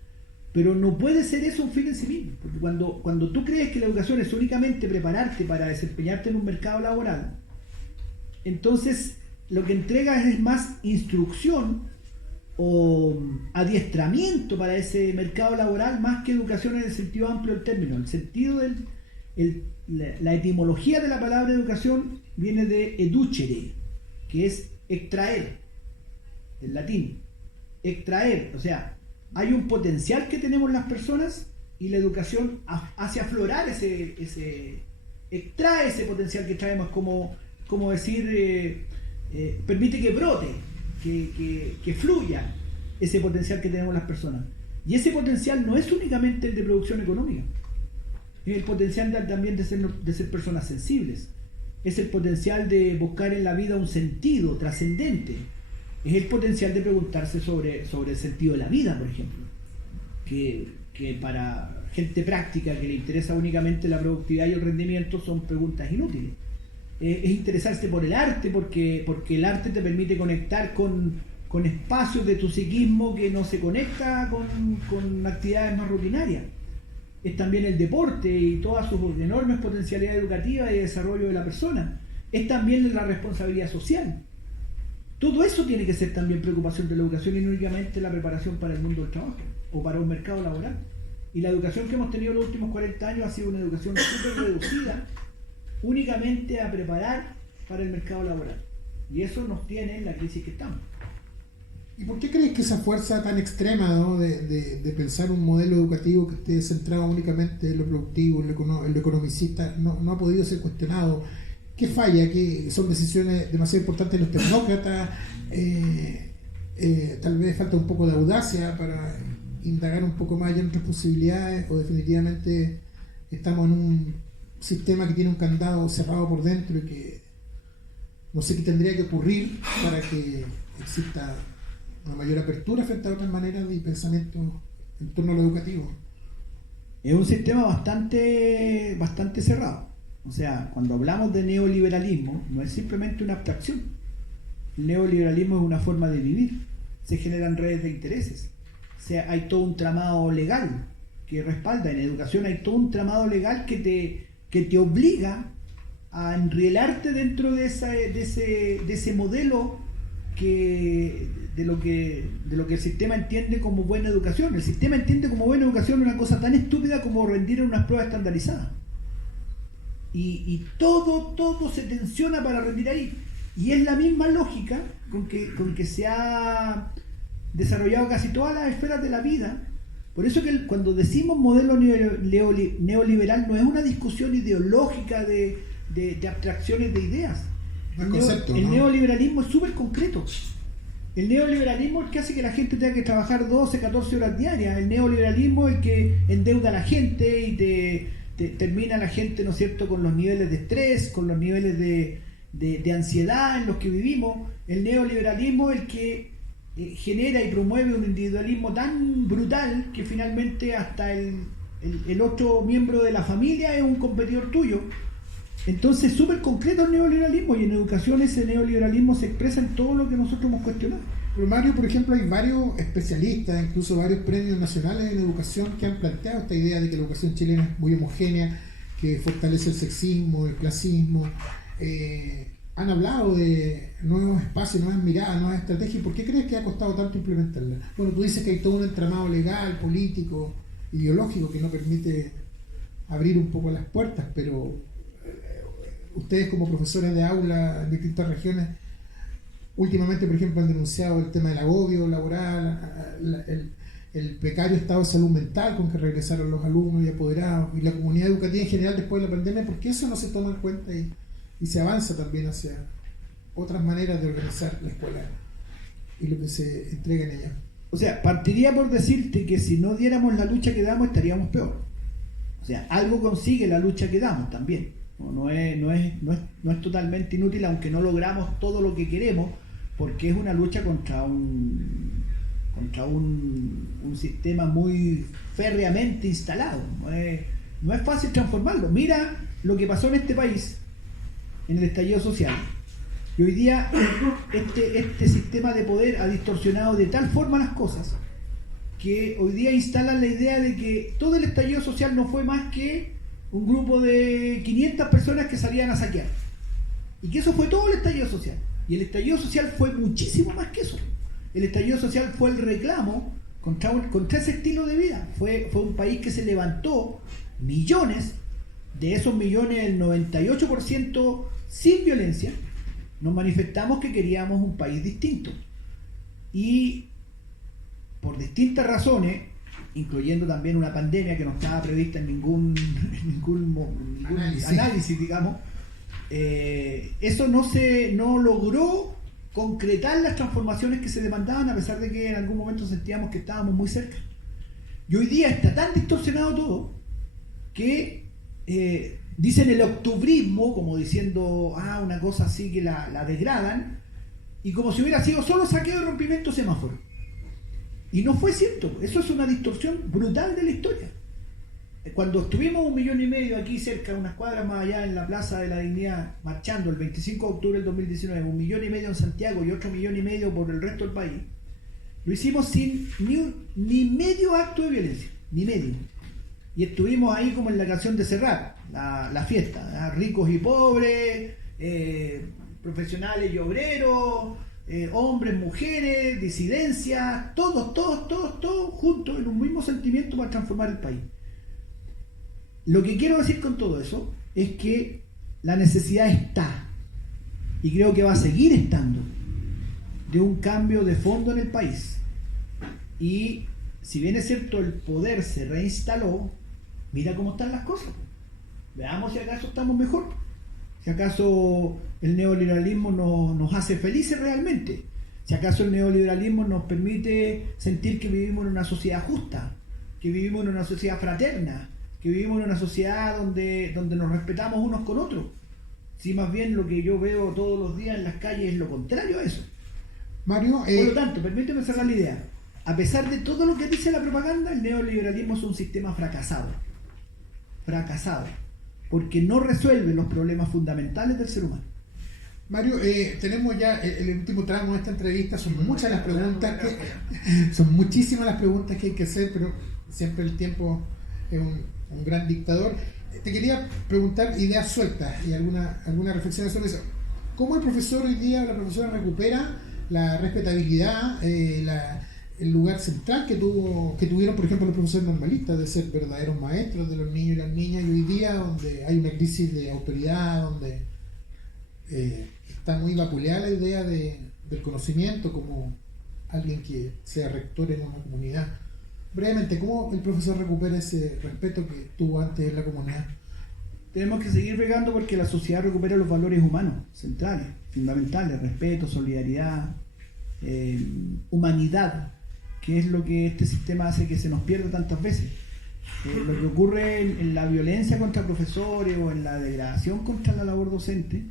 Pero no puede ser eso un fin en sí mismo, porque cuando tú crees que la educación es únicamente prepararte para desempeñarte en un mercado laboral, entonces lo que entregas es más instrucción o adiestramiento para ese mercado laboral más que educación en el sentido amplio del término. El sentido la etimología de la palabra educación viene de educere, que es extraer, del latín, extraer, o sea, hay un potencial que tenemos las personas y la educación hace aflorar extrae ese potencial que traemos, como decir, permite que brote, que fluya ese potencial que tenemos las personas. Y ese potencial no es únicamente el de producción económica, es el potencial también de ser personas sensibles, es el potencial de buscar en la vida un sentido trascendente. Es el potencial de preguntarse sobre el sentido de la vida, por ejemplo, que para gente práctica que le interesa únicamente la productividad y el rendimiento son preguntas inútiles. Es interesarse por el arte porque el arte te permite conectar con espacios de tu psiquismo que no se conecta con actividades más rutinarias. Es también el deporte y todas sus enormes potencialidades educativas y de desarrollo de la persona. Es también la responsabilidad social. Todo eso tiene que ser también preocupación de la educación y no únicamente la preparación para el mundo del trabajo o para un mercado laboral. Y la educación que hemos tenido en los últimos 40 años ha sido una educación súper reducida únicamente a preparar para el mercado laboral. Y eso nos tiene en la crisis que estamos. ¿Y por qué crees que esa fuerza tan extrema, ¿no? de pensar un modelo educativo que esté centrado únicamente en lo productivo, en lo economicista, no ha podido ser cuestionado? ¿Qué falla? ¿Que son decisiones demasiado importantes de los tecnócratas? Tal vez falta un poco de audacia para indagar un poco más en otras posibilidades, o definitivamente estamos en un sistema que tiene un candado cerrado por dentro y que no sé qué tendría que ocurrir para que exista una mayor apertura frente a otras maneras de pensamiento en torno a lo educativo. Es un sistema bastante cerrado. O sea, cuando hablamos de neoliberalismo, no es simplemente una abstracción. El neoliberalismo es una forma de vivir. Se generan redes de intereses. O sea, hay todo un tramado legal que respalda. En educación hay todo un tramado legal que te obliga a enrielarte dentro de ese modelo de lo que el sistema entiende como buena educación. El sistema entiende como buena educación una cosa tan estúpida como rendir en unas pruebas estandarizadas. Y todo se tensiona para rendir ahí. Y es la misma lógica con que se ha desarrollado casi todas las esferas de la vida. Por eso que cuando decimos modelo neoliberal no es una discusión ideológica de abstracciones de ideas. El neoliberalismo es súper concreto. El neoliberalismo es el que hace que la gente tenga que trabajar 12, 14 horas diarias. El neoliberalismo es el que endeuda a la gente y termina la gente, ¿no es cierto?, con los niveles de estrés, con los niveles de ansiedad en los que vivimos. El neoliberalismo es el que genera y promueve un individualismo tan brutal que finalmente hasta el otro miembro de la familia es un competidor tuyo. Entonces, súper concreto el neoliberalismo, y en educación ese neoliberalismo se expresa en todo lo que nosotros hemos cuestionado. Pero Mario, por ejemplo, hay varios especialistas, incluso varios premios nacionales en educación que han planteado esta idea de que la educación chilena es muy homogénea, que fortalece el sexismo, el clasismo. Han hablado de nuevos espacios, nuevas miradas, nuevas estrategias. ¿Por qué crees que ha costado tanto implementarla? Bueno, tú dices que hay todo un entramado legal, político, ideológico que no permite abrir un poco las puertas, pero ustedes como profesores de aula en distintas regiones últimamente, por ejemplo, han denunciado el tema del agobio laboral, el precario estado de salud mental con que regresaron los alumnos y apoderados y la comunidad educativa en general después de la pandemia. ¿Por qué eso no se toma en cuenta y se avanza también hacia otras maneras de organizar la escuela y lo que se entrega en ella? O sea, partiría por decirte que si no diéramos la lucha que damos estaríamos peor. O sea, algo consigue la lucha que damos también. No es totalmente inútil, aunque no logramos todo lo que queremos, porque es una lucha contra un sistema muy férreamente instalado. No es fácil transformarlo. Mira lo que pasó en este país, en el estallido social. Y hoy día este sistema de poder ha distorsionado de tal forma las cosas que hoy día instalan la idea de que todo el estallido social no fue más que un grupo de 500 personas que salían a saquear. Y que eso fue todo el estallido social. Y el estallido social fue muchísimo más que eso. El estallido social fue el reclamo contra ese estilo de vida. Fue un país que se levantó millones, de esos millones el 98% sin violencia. Nos manifestamos que queríamos un país distinto. Y por distintas razones, incluyendo también una pandemia que no estaba prevista en ningún análisis, digamos, eso no logró concretar las transformaciones que se demandaban, a pesar de que en algún momento sentíamos que estábamos muy cerca. Y hoy día está tan distorsionado todo que dicen el octubrismo, como diciendo una cosa así que la degradan, y como si hubiera sido solo saqueo y rompimiento de semáforo. Y no fue cierto. Eso es una distorsión brutal de la historia. Cuando estuvimos 1,5 millones aquí cerca, unas cuadras más allá en la Plaza de la Dignidad, marchando el 25 de octubre del 2019, 1,5 millones en Santiago y otro 1,5 millones por el resto del país, lo hicimos sin ni medio acto de violencia, ni medio. Y estuvimos ahí como en la canción de Serrat, la fiesta, ricos y pobres, profesionales y obreros, hombres, mujeres, disidencias, todos juntos en un mismo sentimiento para transformar el país. Lo que quiero decir con todo eso es que la necesidad está, y creo que va a seguir estando, de un cambio de fondo en el país. Y si bien es cierto el poder se reinstaló, mira cómo están las cosas. Veamos si acaso estamos mejor. Si acaso el neoliberalismo nos hace felices realmente. Si acaso el neoliberalismo nos permite sentir que vivimos en una sociedad justa, que vivimos en una sociedad fraterna, que vivimos en una sociedad donde nos respetamos unos con otros. Si más bien lo que yo veo todos los días en las calles es lo contrario a eso. Mario, por lo tanto, permíteme cerrar la idea. A pesar de todo lo que dice la propaganda, el neoliberalismo es un sistema fracasado. Porque no resuelve los problemas fundamentales del ser humano. Mario, tenemos ya el último tramo de esta entrevista. Son muchísimas las preguntas que hay que hacer, pero siempre el tiempo es un gran dictador. Te quería preguntar ideas sueltas y alguna reflexión sobre eso. ¿Cómo el profesor hoy día, la profesora, recupera la respetabilidad, el lugar central que tuvieron, por ejemplo, los profesores normalistas, de ser verdaderos maestros de los niños y las niñas, y hoy día donde hay una crisis de autoridad, donde está muy vapuleada la idea del conocimiento como alguien que sea rector en una comunidad? Brevemente, ¿cómo el profesor recupera ese respeto que tuvo antes en la comunidad? Tenemos que seguir pegando porque la sociedad recupera los valores humanos centrales, fundamentales: respeto, solidaridad, humanidad, que es lo que este sistema hace que se nos pierda tantas veces. Lo que ocurre en la violencia contra profesores o en la degradación contra la labor docente,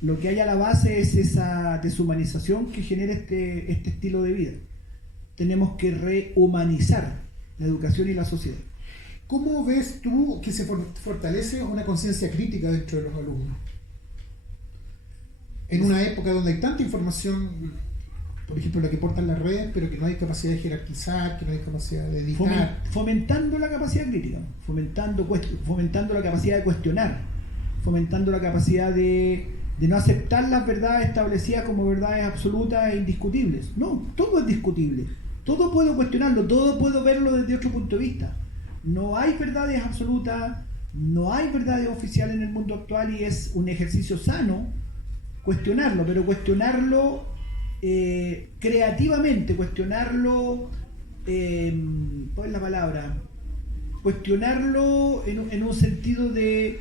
lo que hay a la base es esa deshumanización que genera este estilo de vida. Tenemos que rehumanizar la educación y la sociedad. ¿Cómo ves tú que se fortalece una conciencia crítica dentro de los alumnos? En una época donde hay tanta información, por ejemplo, la que portan las redes, pero que no hay capacidad de jerarquizar, que no hay capacidad de editar. Fomentando la capacidad crítica, fomentando la capacidad de cuestionar, fomentando la capacidad de no aceptar las verdades establecidas como verdades absolutas e indiscutibles. No, todo es discutible, todo puedo cuestionarlo, todo puedo verlo desde otro punto de vista. No hay verdades absolutas, no hay verdades oficiales en el mundo actual, y es un ejercicio sano cuestionarlo, pero cuestionarlo creativamente, cuestionarlo, ¿cuál es la palabra? Cuestionarlo en un sentido de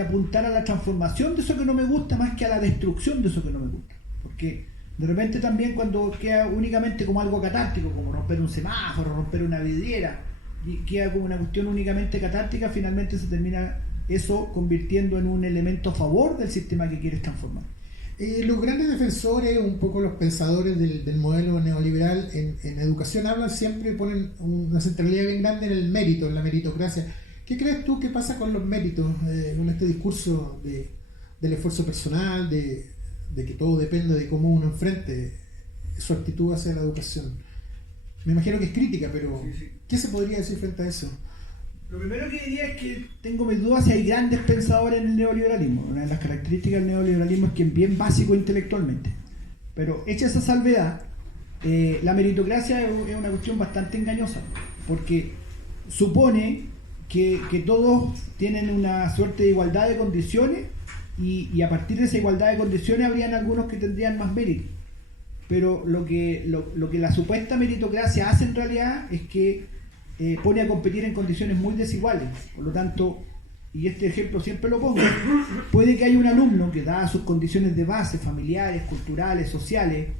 apuntar a la transformación de eso que no me gusta más que a la destrucción de eso que no me gusta. Porque de repente también cuando queda únicamente como algo catártico, como romper un semáforo, romper una vidriera, y queda como una cuestión únicamente catártica, finalmente se termina eso convirtiendo en un elemento a favor del sistema que quieres transformar. Los grandes defensores, un poco los pensadores del modelo neoliberal en educación hablan siempre, ponen una centralidad bien grande en el mérito, en la meritocracia. ¿Qué crees tú que pasa con los méritos, con este discurso del esfuerzo personal, de que todo depende de cómo uno enfrente su actitud hacia la educación? Me imagino que es crítica, pero Sí. ¿qué se podría decir frente a eso? Lo primero que diría es que tengo mis dudas si hay grandes pensadores en el neoliberalismo. Una de las características del neoliberalismo es que es bien básico intelectualmente. Pero hecha esa salvedad, la meritocracia es una cuestión bastante engañosa, porque supone que todos tienen una suerte de igualdad de condiciones y a partir de esa igualdad de condiciones habrían algunos que tendrían más mérito. Pero lo que la supuesta meritocracia hace en realidad es que pone a competir en condiciones muy desiguales. Por lo tanto, y este ejemplo siempre lo pongo, puede que haya un alumno que, dadas sus condiciones de base, familiares, culturales, sociales,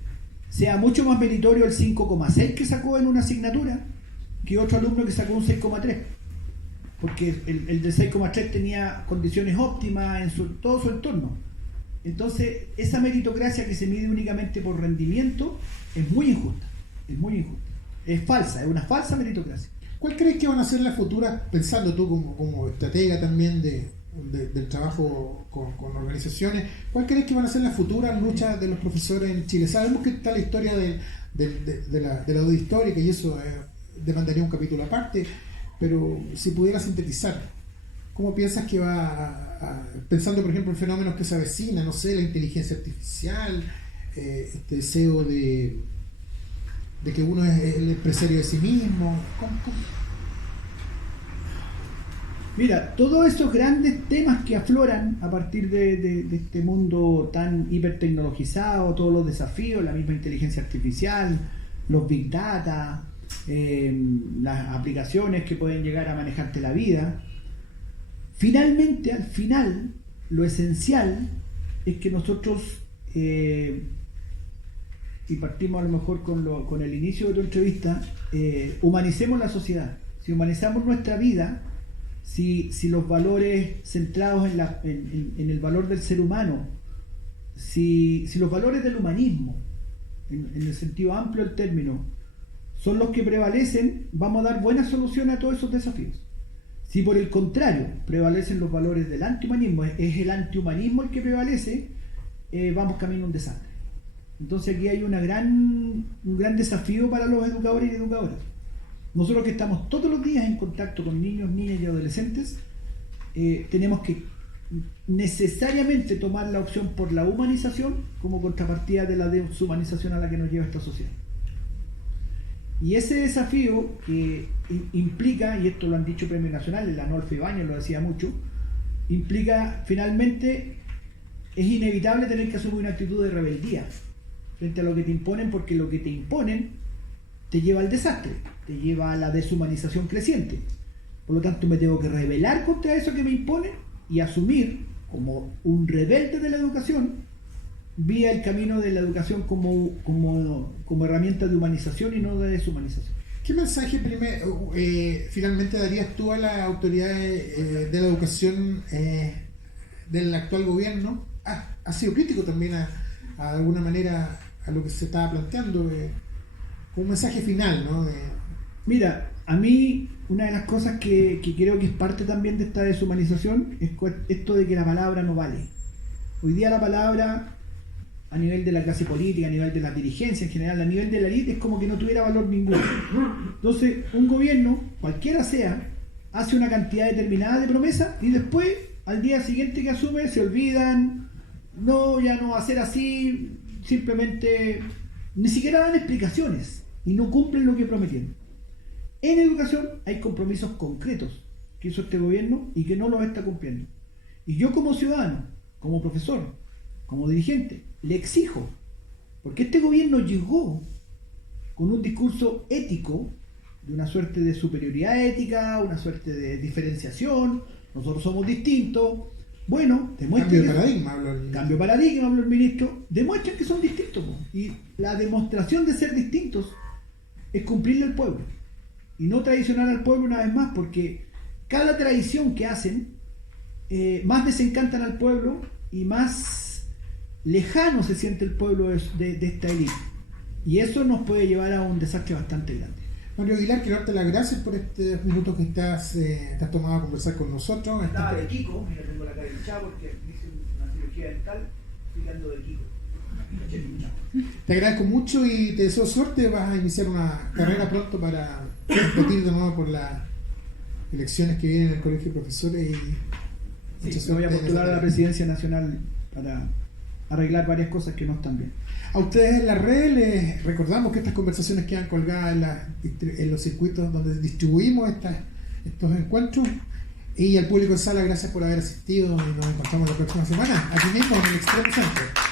sea mucho más meritorio el 5,6 que sacó en una asignatura que otro alumno que sacó un 6,3, porque el de 6,3 tenía condiciones óptimas en todo su entorno. Entonces, esa meritocracia que se mide únicamente por rendimiento es muy injusta, es falsa, es una falsa meritocracia. ¿Cuál crees que van a ser las futuras, pensando tú como estratega también del trabajo con organizaciones, cuál crees que van a ser las futuras luchas de los profesores en Chile? Sabemos que está la historia de la deuda histórica y eso demandaría un capítulo aparte, pero si pudiera sintetizar, ¿cómo piensas que va pensando por ejemplo en fenómenos que se avecinan, no sé, la inteligencia artificial, este deseo de que uno es el empresario de sí mismo? ¿Cómo? Mira, todos esos grandes temas que afloran a partir de este mundo tan hipertecnologizado, todos los desafíos, la misma inteligencia artificial, los big data, las aplicaciones que pueden llegar a manejarte la vida, finalmente, al final, lo esencial es que nosotros, y partimos a lo mejor con el inicio de tu entrevista, humanicemos la sociedad. Si humanizamos nuestra vida, si los valores centrados en el valor del ser humano, si los valores del humanismo, en el sentido amplio del término, son los que prevalecen, vamos a dar buena solución a todos esos desafíos. Si por el contrario prevalecen los valores del antihumanismo, es el antihumanismo el que prevalece, vamos camino a un desastre. Entonces aquí hay un gran desafío para los educadores y educadoras. Nosotros que estamos todos los días en contacto con niños, niñas y adolescentes, tenemos que necesariamente tomar la opción por la humanización como contrapartida de la deshumanización a la que nos lleva esta sociedad. Y ese desafío que implica, y esto lo han dicho premios nacionales, la Nolfe Ibáñez lo decía mucho, implica finalmente, es inevitable tener que asumir una actitud de rebeldía frente a lo que te imponen, porque lo que te imponen te lleva al desastre, te lleva a la deshumanización creciente. Por lo tanto, me tengo que rebelar contra eso que me imponen y asumir como un rebelde de la educación, vía el camino de la educación como herramienta de humanización y no de deshumanización. ¿Qué mensaje finalmente darías tú a las autoridades de la educación del actual gobierno? Ha sido crítico también de alguna manera a lo que se estaba planteando, un mensaje final, ¿no? Mira, a mí una de las cosas que creo que es parte también de esta deshumanización es esto de que la palabra no vale. Hoy día la palabra, a nivel de la clase política, a nivel de la dirigencia en general, a nivel de la élite, es como que no tuviera valor ninguno. Entonces, un gobierno, cualquiera sea, hace una cantidad determinada de promesas y después, al día siguiente que asume, se olvidan, ya no va a ser así, simplemente ni siquiera dan explicaciones y no cumplen lo que prometieron. En educación hay compromisos concretos que hizo este gobierno y que no los está cumpliendo. Y yo como ciudadano, como profesor, como dirigente, le exijo, porque este gobierno llegó con un discurso ético, de una suerte de superioridad ética, una suerte de diferenciación, nosotros somos distintos. Bueno, demuestren cambio de paradigma, habló el ministro, demuestren que son distintos, y la demostración de ser distintos es cumplirle al pueblo. y no traicionar al pueblo una vez más, porque cada traición que hacen, más desencantan al pueblo y más lejano se siente el pueblo de esta élite. Y eso nos puede llevar a un desastre bastante grande. Mario Aguilar, quiero darte las gracias por estos minutos que te has tomado a conversar con nosotros. Estaba de Kiko, mira, tengo la cara hinchada porque hice una cirugía dental, estoy quedando de Kiko. Te agradezco mucho y te deseo suerte. Vas a iniciar una carrera pronto para competir de nuevo por las elecciones que vienen en el Colegio de Profesores. Y sí, me voy a postular a la Presidencia Nacional para arreglar varias cosas que no están bien. A ustedes en las redes les recordamos que estas conversaciones quedan colgadas en los circuitos donde distribuimos estos encuentros. Y al público en sala, gracias por haber asistido y nos encontramos la próxima semana aquí mismo en el Extremo Centro.